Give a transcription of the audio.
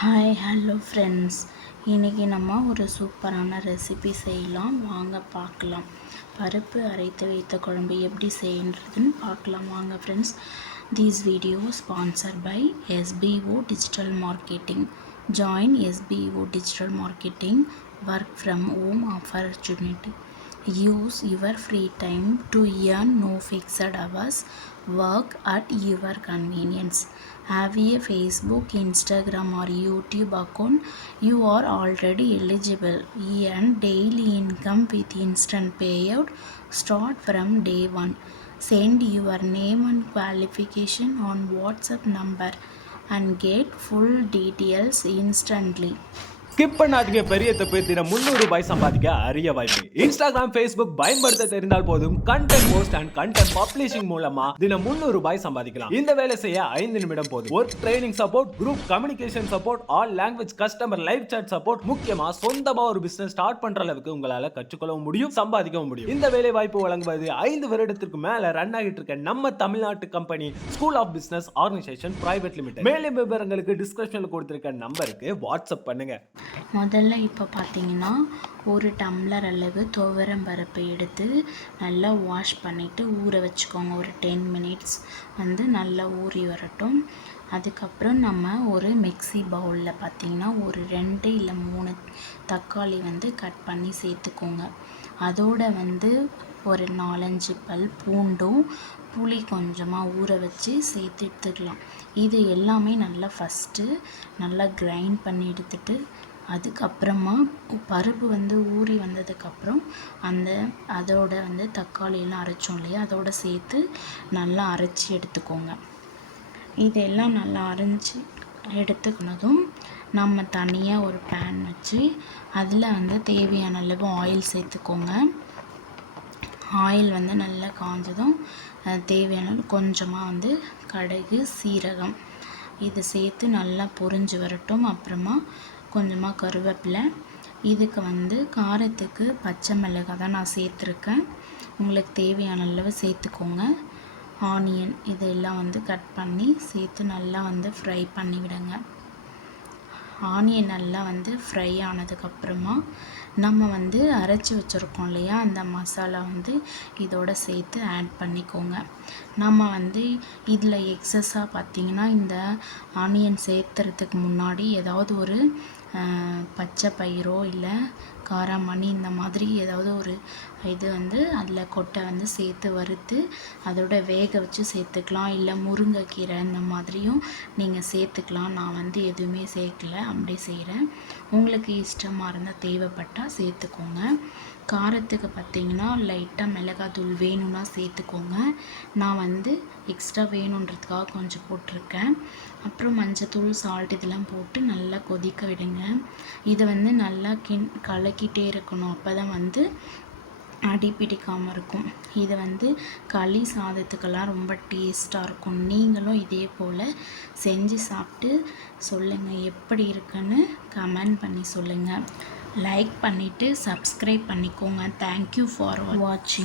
Hi hello friends, இன்றைக்கி நம்ம ஒரு சூப்பரான ரெசிபி செய்யலாம். வாங்க பார்க்கலாம். பருப்பு அரைத்து வைத்த குழம்பு எப்படி செய்யறதுன்னு பார்க்கலாம் வாங்க friends. This video sponsored by SBO Digital Marketing. Join SBO Digital Marketing work from home opportunity. Use your free time to earn no fixed hours. Work at your convenience. Have a Facebook, Instagram or YouTube account? You are already eligible. Earn daily income with instant payout. Start from day one. Send your name and qualification on WhatsApp number and get full details instantly. Skip பண்ணாதீங்க. பெரிய தப்பு. தினம் 300 ரூபாய் சம்பாதிக்க அரிய வாய்ப்பு. Instagram, Facebook பயன்படுத்த தெரிந்தால் போதும். Content post and content publishing மூலமா தினம் 300 ரூபாய் சம்பாதிக்கலாம். இந்த வேலை செய்ய 5 நிமிடம் போதும். Work training support, group communication support, all language customer live chat support, முக்கியமா சொந்தமா ஒரு பிசினஸ் ஸ்டார்ட் பண்ற அளவுக்கு உங்களால கற்றுக்கொள்ளவும் முடியும், சம்பாதிக்கவும் முடியும். இந்த வேலை வாய்ப்பு வழங்குவது 5 வருடத்திற்கு மேல ரன் ஆகிட்டு இருக்க நம்ம தமிழ்நாட்டு company school of business organisation private limited. மேலும் விவரங்களுக்கு டிஸ்கிரிப்ஷன்ல கொடுத்திருக்க நம்பருக்கு வாட்ஸ்அப் பண்ணுங்க. முதல்ல இப்போ பார்த்தீங்கன்னா ஒரு டம்ளர் அளவு துவரம் பருப்பை எடுத்து நல்லா வாஷ் பண்ணிவிட்டு ஊற வச்சுக்கோங்க. ஒரு 10 மினிட்ஸ் நல்லா ஊறி வரட்டும். அதுக்கப்புறம் நம்ம ஒரு மிக்ஸி பவுலில் பார்த்திங்கன்னா ஒரு 2 இல்லை 3 தக்காளி கட் பண்ணி சேர்த்துக்கோங்க. அதோட ஒரு 4-5 பல் பூண்டும் புளி கொஞ்சமாக ஊற வச்சு சேர்த்து எடுத்துக்கலாம். இது எல்லாமே நல்லா ஃபஸ்ட்டு நல்லா கிரைண்ட் பண்ணி எடுத்துட்டு அதுக்கப்புறமா பருப்பு ஊறி வந்ததுக்கப்புறம் அதோட தக்காளியெல்லாம் அரைச்சோம் இல்லையா, அதோட சேர்த்து நல்லா அரைச்சி எடுத்துக்கோங்க. இதெல்லாம் நல்லா அரைச்சி எடுத்துக்கினதும் நம்ம தனியாக ஒரு பேன் வச்சு அதில் தேவையான அளவு ஆயில் சேர்த்துக்கோங்க. ஆயில் நல்லா காஞ்சதும் தேவையான கொஞ்சமாக கடுகு, சீரகம் இது சேர்த்து நல்லா பொரிஞ்சு வரட்டும். அப்புறமா கொஞ்சமாக கருவேப்பிலை. இதுக்கு காரத்துக்கு பச்சை மிளகாய் தான் நான் சேர்த்துருக்கேன். உங்களுக்கு தேவையான அளவு சேர்த்துக்கோங்க. ஆனியன் இதெல்லாம் கட் பண்ணி சேர்த்து நல்லா ஃப்ரை பண்ணி விடுங்க. ஆனியன் நல்லா ஃப்ரை ஆனதுக்கப்புறமா நம்ம அரைச்சி வச்சுருக்கோம் இல்லையா, அந்த மசாலா இதோட சேர்த்து ஆட் பண்ணிக்கோங்க. நம்ம இதில் எக்ஸஸாக பார்த்திங்கன்னா இந்த ஆனியன் சேர்த்துறதுக்கு முன்னாடி ஏதாவது ஒரு பச்சை பயிரோ இல்லை காராமணி இந்த மாதிரி ஏதாவது ஒரு இது அதில் கொட்டை சேர்த்து வறுத்து அதோட வேக வச்சு சேர்த்துக்கலாம். இல்லை முருங்கைக்கீரை இந்த மாதிரியும் நீங்கள் சேர்த்துக்கலாம். நான் எதுவுமே சேர்க்கல, அப்படி செய்கிறேன். உங்களுக்கு இஷ்டமாக இருந்தால் தேவைப்பட்டால் சேர்த்துக்கோங்க. காரத்துக்கு பார்த்திங்கன்னா லைட்டாக மிளகாத்தூள் வேணும்னா சேர்த்துக்கோங்க. நான் எக்ஸ்ட்ரா வேணுன்றதுக்காக கொஞ்சம் போட்டிருக்கேன். அப்புறம் மஞ்சத்தூள், சால்ட் இதெல்லாம் போட்டு நல்லா கொதிக்க விடுங்க. இதை நல்லா கலக்கிட்டே இருக்கணும். அப்போ தான் அடி பிடிக்காமல் இருக்கும். இது களி சாதத்துக்கெல்லாம் ரொம்ப டேஸ்ட்டாக இருக்கும். நீங்களும் இதே போல் செஞ்சு சாப்பிட்டு சொல்லுங்கள், எப்படி இருக்குன்னு கமெண்ட் பண்ணி சொல்லுங்கள். லைக் பண்ணிவிட்டு சப்ஸ்கிரைப் பண்ணிக்கோங்க. தேங்க்யூ ஃபார் வாட்சிங்.